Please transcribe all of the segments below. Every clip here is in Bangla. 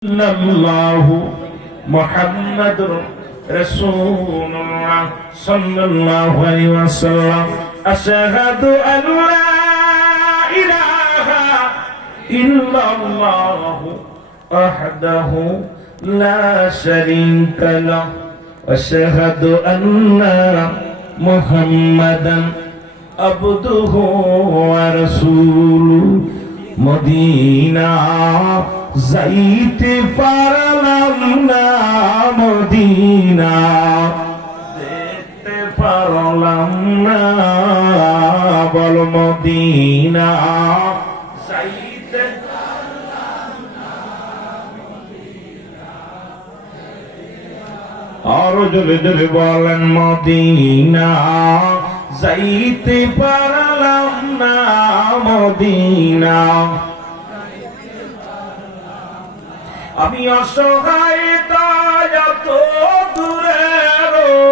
Allahu Muhammadur Rasulullah sallallahu alaihi wasallam. Asyhadu an la ilaha illallah wahdahu la syarika lah. Asyhadu anna Muhammadan abduhu wa rasuluh. Medina যাইতে পারলাম না, মদিনা দেখতে পারলাম না, বল মদিনা যাইতে পারলাম না, আরো জোরে জোরে বলেন মদিনা যাইতে পারলাম না, মদিনা। আমি অসহায় তাই এত দূরে রই,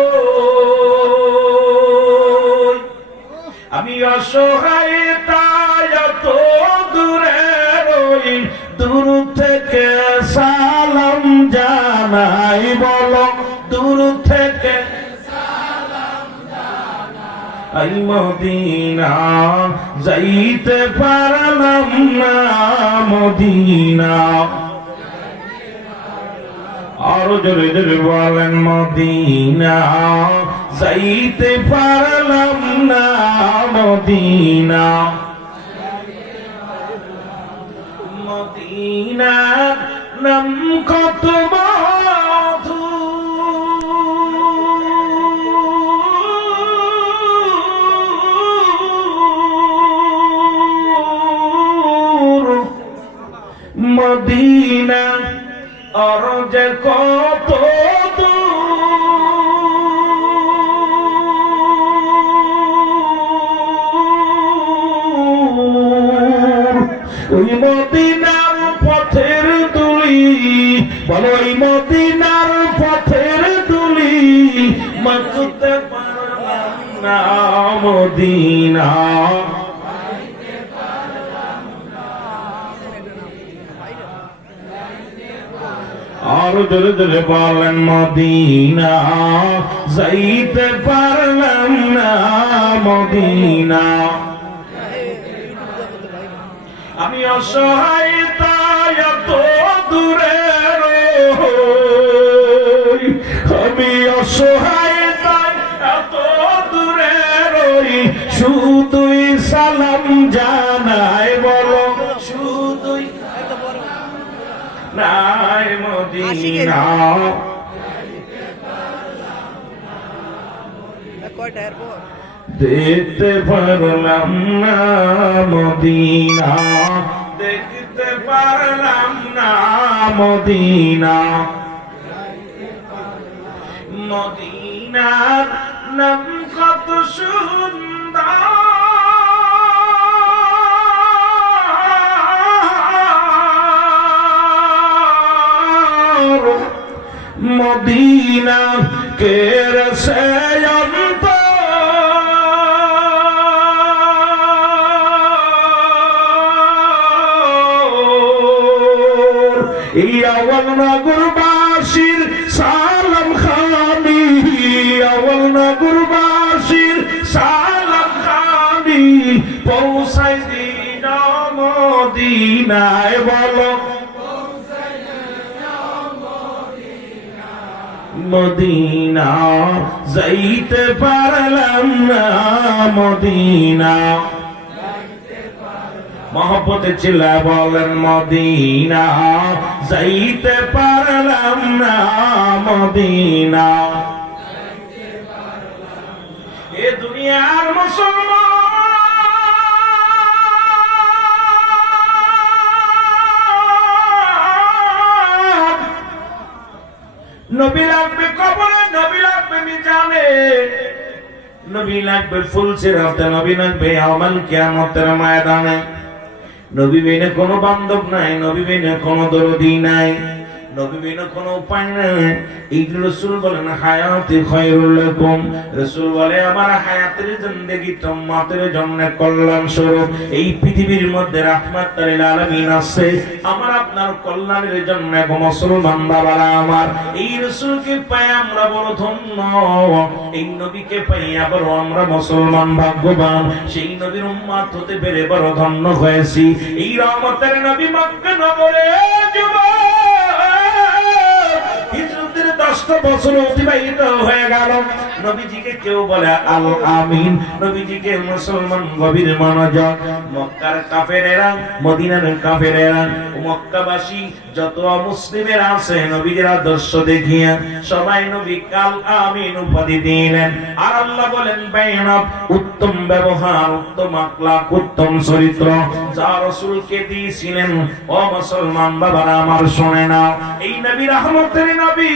আমি অসহায় তাই এত দূরে রই, দূর থেকে সালাম জানাই, বলো দূর থেকে আই মদিনা যাইতে পারলাম না, মদিনা। আরো জোরে জোরে বলেন মদিনা যাইতে পারলাম না, মদিনা। মদিনা নাম কত মধু, মদিনা আর যে কত দূর, ওই মদিনার পথের দুলি, বলো ওই মদিনার পথের দুলি মাখতে পারলাম না, মদিনা। আরো জোরে জোরে বলেন মদিনা যাইতে পারলাম না, মদিনা। আমি অসহায় তাই এত দূরে রই, আমি অসহায় তাই এত দূরে রই, শুধুই সালাম জানাই, বলো শুধুই নাই মদিনা। দেখতে পারলাম না মদিনা, দেখতে পারলাম না মদিনা। মদিনার নাম কত সুন্দর, মদিনা কে রসে আওয়াল নগরবাসীর সালাম খানি, আওয়াল নগরবাসীর সালাম খানি পৌঁছাই দিন মদিনায়, বলো মদিনা যাইতে পারলাম না, মদিনা। মহব্বতে চিল্লা বলেন মদিনা যাইতে পারলাম না, মদিনা। এ দুনিয়ার মুসলমান নবী লাগবে কবরে, নবী লাগবে মিজানে, নবী লাগবে ফুলসিরাতে, নবী লাগবে ইয়াউমাল কিয়ামতের ময়দানে। নবী বিনে কোনো বান্ধব নাই, নবী বিনে কোনো দরদি নাই। নবী বিনা কোনো উপায় নাই। এই রাসূল বলেন হায়াতি খায়রুল লাকুম, রাসূল বলে আমার হায়াতের জিন্দেগি উম্মতের জন্য কল্যাণ স্বরূপ। এই পৃথিবীর মধ্যে রাহমাতুল লিল আলামিন আছে আমার আপনার কল্যাণের জন্য। মুসলমান বাবারা আমার, এই রাসূলকে পাই আমরা বড় ধন্য, এই নবীকে পাই আবার আমরা মুসলমান ভাগ্যবান। সেই নবীর উম্মত হতে পেরে বড় ধন্য হয়েছি। এই রহমতের নবী মক্কা নগরে হিজরতের 10টা বছর অতিবাহিত হয়ে গেল। নবীজিকে কেউ বলে আল আমিন, নবীজিকে মুসলমান গভীর মনোযোগ। মক্কার কাফেরেরা, মদিনার কাফেরেরা, মক্কাবাসী যত মুসলিমেরা আছে নবীজির আদর্শ দেখিয়া সবাই নবী কাল আমিন উপাধি দিলেন। আর আল্লাহ বলেন বাইনাত, উত্তম ব্যবহার, উত্তম আখলাক, উত্তম চরিত্র যা রাসূলকে দিয়েছিলেন। ও মুসলমান বাবারা আমার শুনে নাও, এই নবী রহমতের নবী,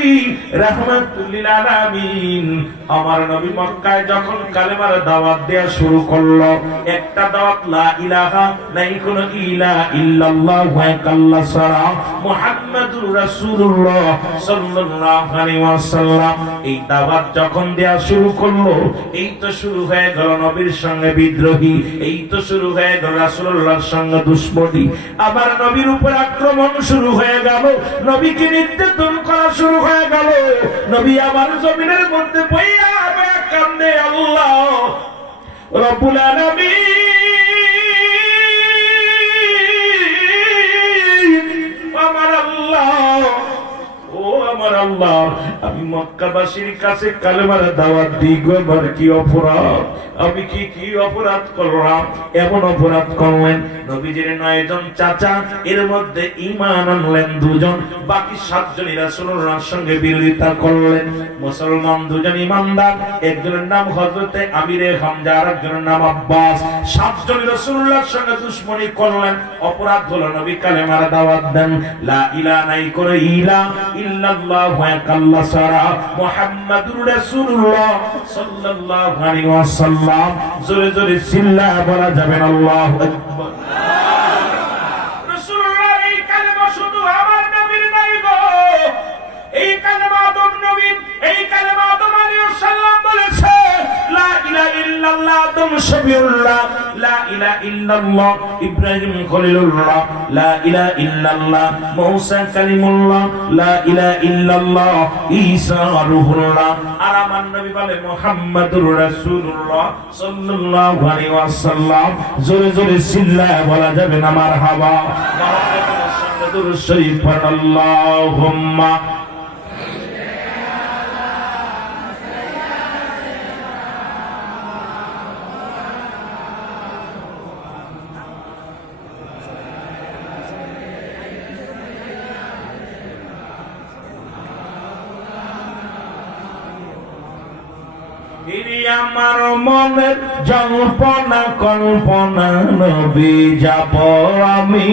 রাহমাতুল লিল আলামিন। আমার নবী মক্কায় যখন কালেমার দাওয়াত দেয়া শুরু করলো, একটা দাওয়াত লা ইলাহা, নাই কোনো ইলাহা ইল্লাল্লাহ ওয়া কাল্লা সারা মুহাম্মাদুর রাসূলুল্লাহ সাল্লাল্লাহু আলাইহি ওয়াসাল্লাম, এই দাওয়াত যখন দেয়া শুরু করলো, এই তো শুরু হয়ে গেল নবীর সঙ্গে বিদ্রোহী, এই তো শুরু হয়ে গেল রাসূলুল্লাহর সঙ্গে দুশমনী। আবার নবীর উপর আক্রমণ শুরু হয়ে গেল, নবীকে নির্যাতন করা শুরু হয়ে গেল। নবী আবার জমিনের মধ্যে বইয়া কান্দে, আল্লাহ রব্বুল আলামিন, আমার আল্লাহ, ও আমার আল্লাহ, আমি মক্কাবাসীর কাছে কালেমার দাওয়াত দিই গো, আমার কি অপরাধ, আমি কি অপরাধ করলাম? এমন অপরাধ করলেন নবীজির 9 জন চাচা, এর মধ্যে ঈমান আনলেন 2 জন, বাকি 7 জন রাসূলুল্লাহর সঙ্গে বিরোধিতা করলেন। মুসলমান 2 জন ঈমানদার, একজনের নাম হযরতে আমিরে হামজা, আর একজনের নাম আব্বাস। 7 জন রাসূলুল্লাহর সঙ্গে দুশমনী করলেন। অপরাধ হলো নবী কালেমার দাওয়াত দেন, লা ইলাহা নাই করে ইলাহা ইল্লাল্লাহ ওয়া কাল্লা সারা মুহাম্মাদুর রাসূলুল্লাহ সাল্লাল্লাহু আলাইহি ওয়াসাল্লাম। জোরে জোরে চিল্লায়া বলা যাবে না আল্লাহু আকবার। রাসূলুল্লাহ এই কালেমা শুধু আমার নবীর নাই গো, এই কালেমা আদম নবীর, এই কালেমা আদম আলাইহিস সালাম বলেছে লা ইলাহা ইল্লাল্লাহ, আদম শফিউল্লাহ, লা ইলাহা ইল্লাল্লাহ ইব্রাহিম খলিলুল্লাহ, লা ইলাহা ইল্লাল্লাহ মূসা কালিমুল্লাহ, লা ইলাহা ইল্লাল্লাহ ঈসা রূহুল্লাহ। আর আমার নবী বলে মুহাম্মাদুর রাসূলুল্লাহ সাল্লাল্লাহু আলাইহি ওয়াসাল্লাম। জোরে জোরে চিল্লায়া বলা যাবে না মারহাবা। মুহাম্মাদুর সঙ্গে দুরূদ শরীফ পড়, আল্লাহুম্মা আমার মনের জল্পনা কল্পনা নবী যাব আমি।